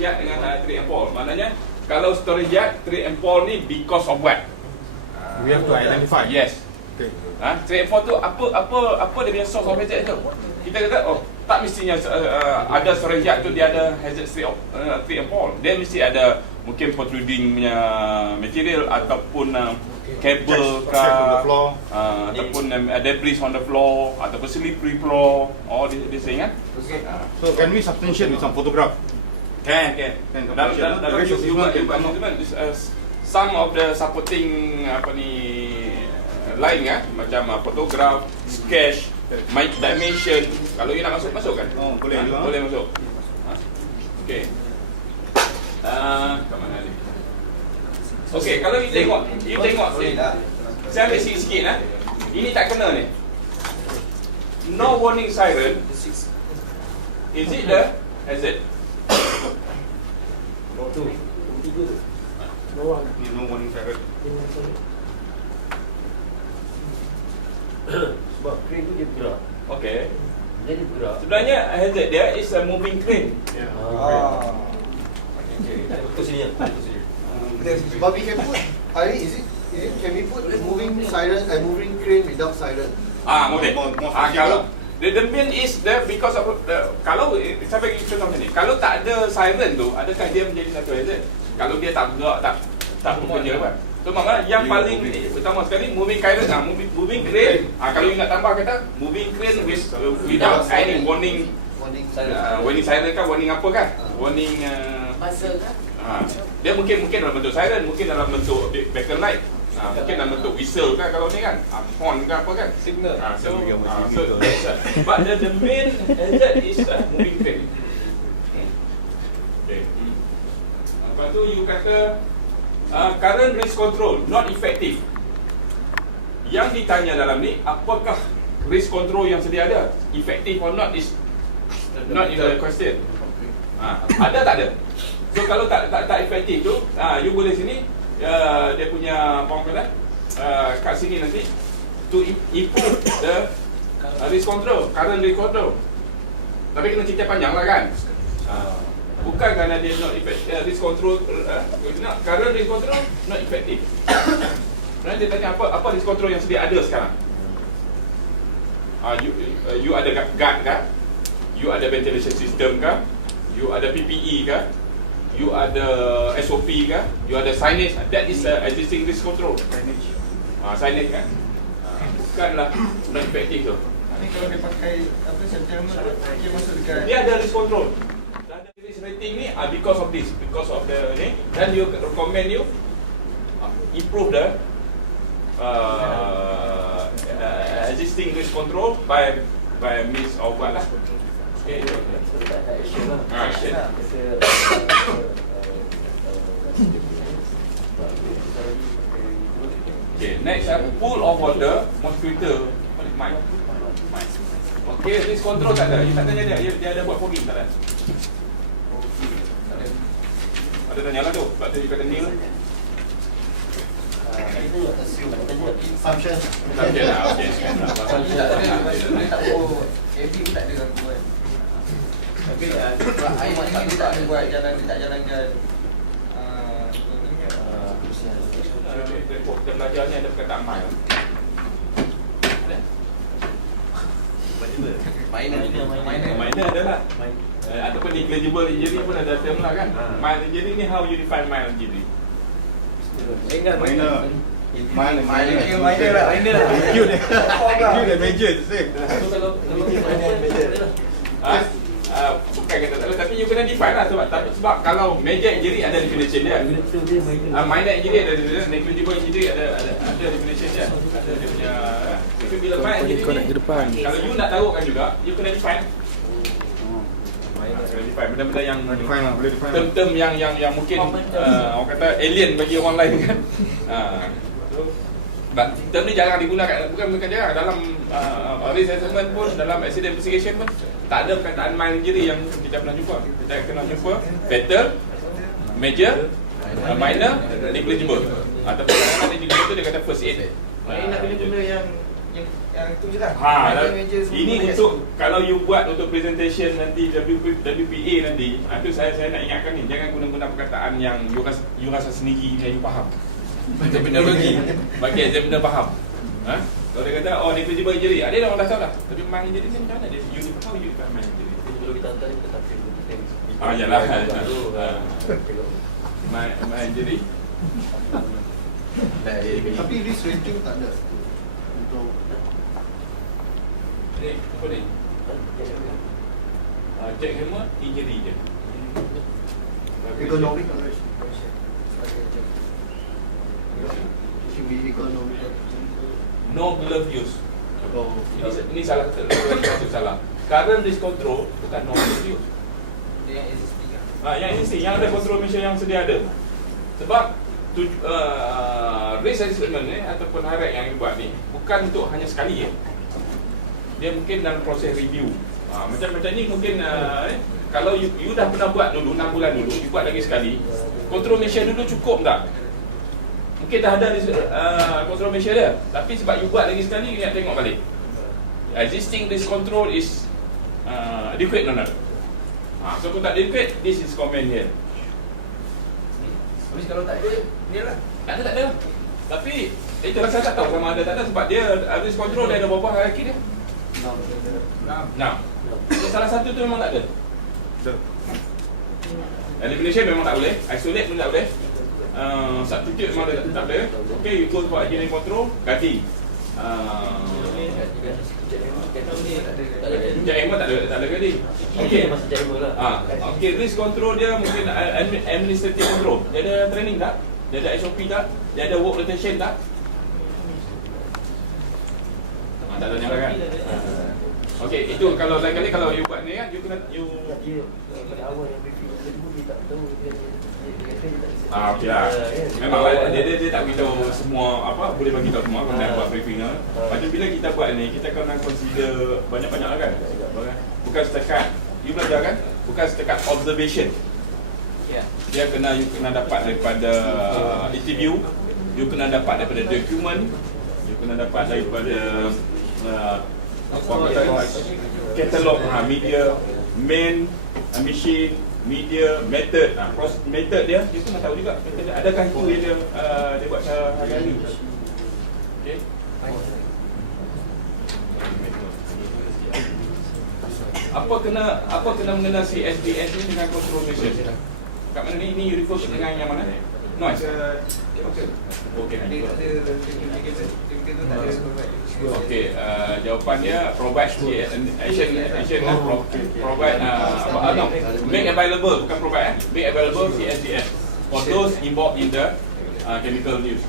storage yard dengan trip and fall. Maknanya kalau storage yard, trip and fall ni because of what? We have to identify. Yes. Okay. Trip and fall tu apa dia punya source of hazard tu? Kita kata tak mestinya ada storage yard tu dia ada hazard trip and fall. Dia mesti ada mungkin protruding punya material ataupun kabel ke ataupun debris on the floor ataupun slippery floor, all this thing kan. Okay. So can we substantiate with some photograph? Can. Dalam you some of the supporting lain macam photograph, sketch, dimension. Kalau you nak masuk kan? Oh, boleh juga. Boleh masuk. Okey. Kat mana ni? Okey, kalau you tengok saya ambil sikit-sikit ini tak kena ni. No warning siren. Is it the hazard? No warning siren. Sebab crane tu dia bergerak. Okey. Dia bergerak. Sebenarnya hazard dia is a moving crane. Betul sini. But we can put, can we put moving siren and moving crane without siren? Boleh. Kalau the main is the because of kalau saya bagi contoh macam ni. Kalau tak ada siren tu, adakah dia menjadi satu hazard? Kalau dia tak bergerak, tak bekerja kan? So maknanya yang paling pertama sekali moving crane, moving crane. Kalau you nak tambah kata moving crane without any warning siren kan, warning apa kan? Warning buzzer kan? Dia mungkin dalam bentuk siren, mungkin dalam bentuk beacon light, mungkin dalam bentuk whistle kan kalau ni kan, horn ke apa kan, signal. But the main hazard is moving crane. Okay. Lepas tu you kata current risk control not effective. Yang ditanya dalam ni, apakah risk control yang sedia ada effective or not is not in the question. Ada tak ada? So kalau tak efektif tu, you boleh sini dia punya apa kata kat sini nanti to improve the risk control, current risk control. Tapi kena cerita panjang lah kan. Bukan kerana dia not effective, risk control current risk control not effective. Sebenarnya dia tanya apa risk control yang sedia ada sekarang. You ada guard kan? You ada ventilation system kan? You ada PPE kan? You ada SOP kan? You ada signage. That is existing risk control. Signage kan? Bukanlah not effective tu. Ni kalau dia pakai September, dia masuk dekat. Dia ada risk control. Dan ada risk rating ni because of this, because of the ni. Dan you recommend you improve the existing risk control by means of what lah. Okay. Action. Okay, next pool of water, mosquito. Mic. Okay, risk control tak ada. You tak tanya dia ada buat fogging tak ada? Ada tanya lah tu. Sebab tu you kata nil. Assumption. Okay lah, okay. AB pun tak ada gangguan. Tapi air ni tak ada buat jalan, dia tak jalankan. Kita belajar ni ada perkataan mile. Minor adalah ataupun negligible injury pun ada term lah kan. Mild injury ni how you define mild injury? Minor. Minor lah. Acute and major the same. Bukan kata tak ada, tapi you kena define lah sebab kalau major injury ada definition dia. Minor injury ada definition, negligible injury ada definition dia. Ada dia punya. Tapi bila mild injury ni, kalau you nak taruhkan juga, you kena define. Kena define benda-benda yang Define lah, boleh define. term-term yang mungkin orang kata alien bagi orang lain kan. Term ni jarang digunakan, bukan jarang dalam risk assessment pun, dalam accident investigation pun tak ada perkataan mild injury yang kita pernah jumpa. Kita kena jumpa fatal, major, minor, negligible. Ataupun kadang-kadang negligible tu dia kata first aid. Nak kena guna yang yang tu je lah. Meja semua ini boleh kat untuk situ. kalau you buat untuk presentation nanti WPA nanti, itu saya nak ingatkan ni, jangan guna perkataan yang you rasa sendiri yang you faham. Terminologi bagi examiner faham. Kalau dia kata oh negligible injury, dia dah orang dah tahu dah. Tapi main injury ni macam mana dia? You tahu you kan main injury. Kalau kita hantar kita tak perlu kita. Yalah. Main Main injury. Tapi risk rating tak ada untuk Ni apa ni? Jackhammer injury je. economic risk. Should be economic. No glove use. Oh, Ini salah satu salah. Current risk control bukan no glove use. Dia yang existing lah. Yang existing, yang ada control measure yang sedia ada. Sebab risk assessment ni ataupun harap yang you buat ni bukan untuk hanya sekali ya. Dia mungkin dalam proses review. Macam ni mungkin kalau you dah pernah buat dulu 6 bulan dulu, you buat lagi sekali. Control measure dulu cukup tak? Mungkin dah ada control measure dia, tapi sebab you buat lagi sekali, you nak tengok balik. Existing risk control is adequate or not? So kalau tak adequate, this is comment here. Habis kalau tak ada, ni lah. Tak ada. Tapi itu saya tak tahu sama ada tak ada sebab dia risk control dia ada berapa hierarchy dia? 6. So, salah satu tu memang tak ada. Elimination memang tak boleh, isolate pun tak boleh. Substitute memang tak boleh. Okay, you go for engineering control, ganti. Jackhammer tak ada ganti. Okay. Masih jackhammer lah. Okay, risk control dia mungkin administrative control. Dia ada training tak? Dia ada SOP tak? Dia ada work rotation tak? Tak ada nyala kan? Okay, itu kalau lain kali kalau you buat ni kan, you kena Pada awal yang briefing dia tak tahu dia okey lah. Memang dia tak beritahu semua apa, boleh bagi tahu semua kalau nak buat briefing lah. Macam bila kita buat ni, kita kena consider banyak-banyak lah kan. Bukan setakat you belajar kan, bukan setakat observation. Dia you kena dapat daripada interview, you kena dapat daripada dokumen, you kena dapat daripada katalog media, main, machine, media, method. Method dia kena tahu juga. Method dia, adakah itu yang dia buat hari-hari. Okay. Apa kena mengenal si SDS ni dengan control measure? Kat mana ni you refer dengan yang mana? Noise. Okey. Okey, jawapannya provide action provide make available, bukan provide, make available CSDS for those involved in the chemical use.